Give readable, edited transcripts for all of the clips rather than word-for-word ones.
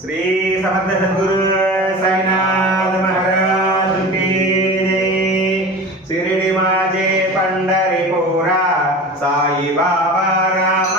श्री समर्थ सद्गुरु साईनाथ महाराज की जय। शिरडी माझे पंढरीपुरा साई बाबा राम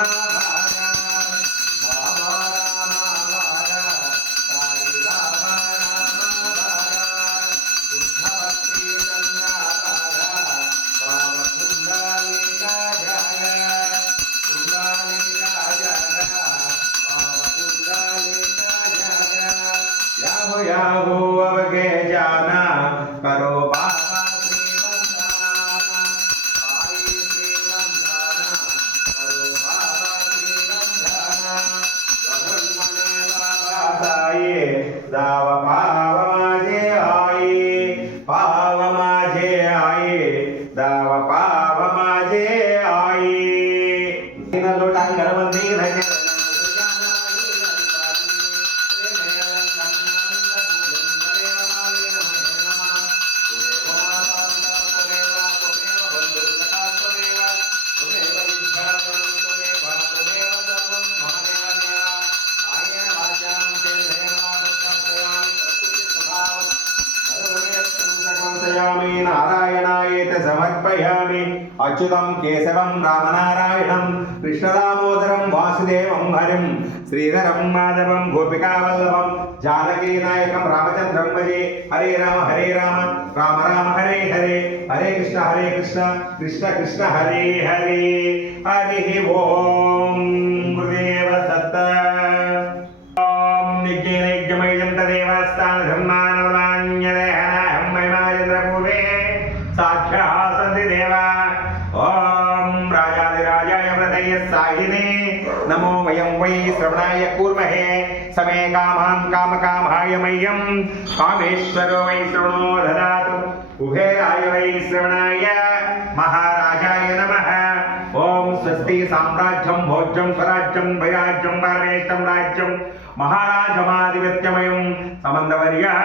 याहो अवगे जाना करो बाबा श्रीवंदना आई श्रीवंदना करो बाबा श्रीवंदना जगन्मने बाबा साई दाव पाव माझे आई दाव पाव माझे आई तीन लोटांगर मंदिर है नारायणायेत समर्पयामि अच्युतं केशवं रामनारायणं कृष्णदामोदरं वासुदेवं हरिं श्रीधरं माधवं गोपिकावल्लभं जानकीनायकं रामचन्द्रं भजे। हरे राम राम राम हरे हरे हरे कृष्ण कृष्ण कृष्ण हरे हरे। हरि ओम गुरुदेव दत्त। ओम निज्ञेनैज्ञमयं तदेवस्तान धर्मानवलान्यदेहनाहं महिमाचन्द्रपूर्वे साक्षात् सन्ति देवा। ओम राजाधिराजाय व्रतय साहिने नमो वयं वै श्रवणाय कूर्महे समे कामां कामकामाय मह्यं कामेश्वरो वै श्रवणो ददातु कुबेराय वै श्रवणाय महाराजाय नमः। ओम स्वस्ति साम्राज्यं भोज्यं स्वराज्यं वैराज्यं परमेष्टं राज्यं महाराजमाधिपत्यमयं समन्दवर्यः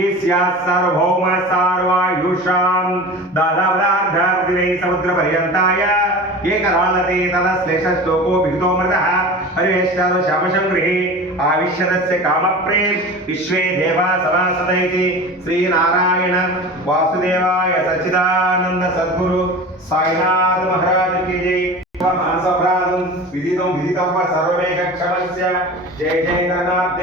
ईस्यात् सार्वभौम सार्वायुषां दादावदार्धार्दिवै समुद्रपर्यन्ताय एकरालते तदश्लेषश्लोको विहितोऽमृतः हरिवेष्टादो श्यामशङ्गृहे आविश्यदस्य कामप्रे विश्वे देवा सभासदैति श्रीनारायण वासुदेवाय सच्चिदानंद सद्गुरु साईनाथ महाराज की जय। मानसभ्रातं विदितं सर्वमेकक्षणस्य जय जय गणनाथ